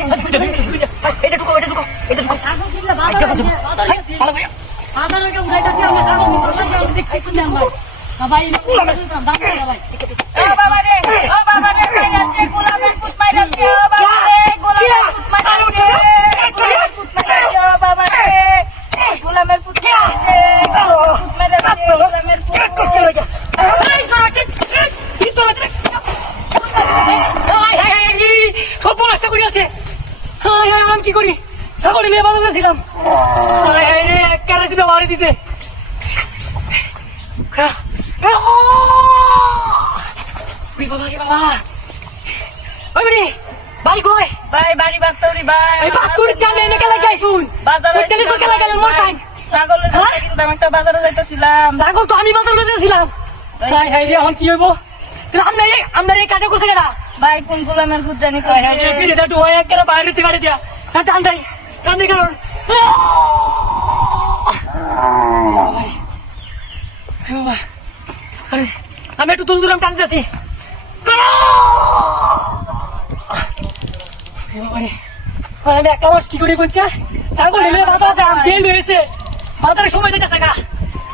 এটা ঢুকো এটা ঢুকো এটা ঢুকো ভাই বাবা রে মাইরাছে গোলামের পুত মাইরাছে বাবা রে গোলামের পুত মাইরাছে বাবা রে গোলামের পুত মাইরাছে গোলামের পুত কি করি ছাগল নিয়ে বাজারে ছিলাম বাড়ি দিছে বাড়ি কই ভাই বাড়ি বাগতাউরি ভাই এই বাগতাউরি কামে এনে কেলা যাইছুন বাজারে তো কেলা গেল মোর টাইম ছাগলের সাথে কিন্তু আমি একটা বাজারে যাইতাছিলাম ছাগল তো আমি বাজারে যাইছিলাম হাই হাই রে এখন কি হইব তুই আমরা এই কাজে করছে কেডা ভাই কোন গোলামের পুত জানি হাই হাই রে পিড়ে দাটু হয় একরা বাইরে থেকে গাড়ি দিয়া টান দেই কারণ আরে আমি একটু দূর টান যাচ্ছি আমি একটা মাস কি করে করছে ছাগল নিলে বাধা আছে বেল হয়েছে বাজারে সময় যেতেছে গা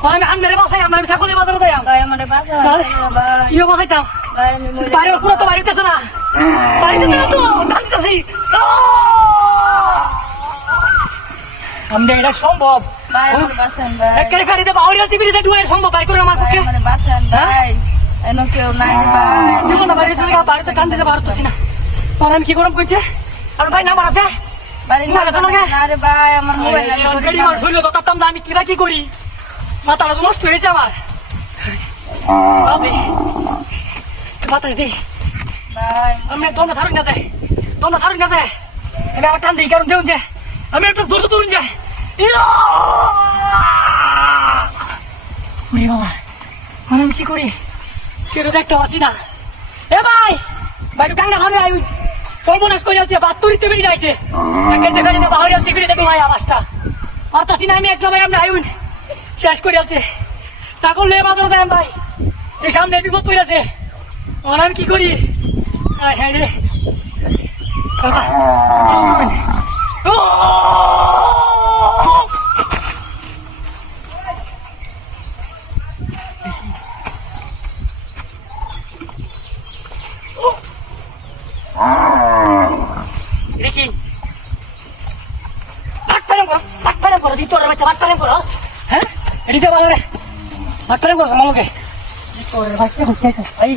আমি আমদারে বাসাই আমি ছাগলে বাজারে যাই ভাই আমারে বাসা ভাই কি বাসাইতাম ভাই আমি মরে বাইরে পুরো তো বাড়িতেছে না বাড়িতেছে না তো টানতেছি আমদে এটা সম্ভব ভাই আমারে বাসান ভাই একেবারে ফেরিতে বাউরিয়াল চিবিতে ডুয়ার সম্ভব বাই করে আমার পক্ষে আমারে বাসান ভাই এনো কেউ নাই ভাই জীবন বাড়িতে থেকে বাড়িতে টান দিতে পারতেছি না তখন আমি কি গরম করছে আর ভাই নাম্বার আছে বাড়ি না রে ভাই আমার মোবাইল গাড়ি মার শরীরে তো তাতাম না আমি কিরা কি করি মাথাটা তো নষ্ট হয়েছে আমার বাতাস দি ভাই আমি তোমরা ছাড়ুন না যায় আমি আবার টান দিই কারণ দেউন যে আমি একটু দূর যাই বাবা মানে আমি কি করি কেউ দেখতে পাচ্ছি না এ ভাই ভাই টাঙ্গা খাবে আই সর্বনাশ করে যাচ্ছে বাহাত্তরিতে বেরিয়ে যাইছে গাড়িতে বাহারি যাচ্ছে বেরিয়ে দেবো ভাই আওয়াজটা পারতাছি না আমি একটা ভাই আমরা আইন শেষ করে যাচ্ছে ছাগল নিয়ে বাজারে যাই ভাই এই সামনে বিপদ পড়ে আছে মানে আমি কি করি হ্যাঁ রে দেখি ভাত করো তোর বাচ্চা ভাত করো হ্যাঁ এদিকে বলো রে ভাত করো মামুকে তোর বাচ্চা ঘুরতে ভাই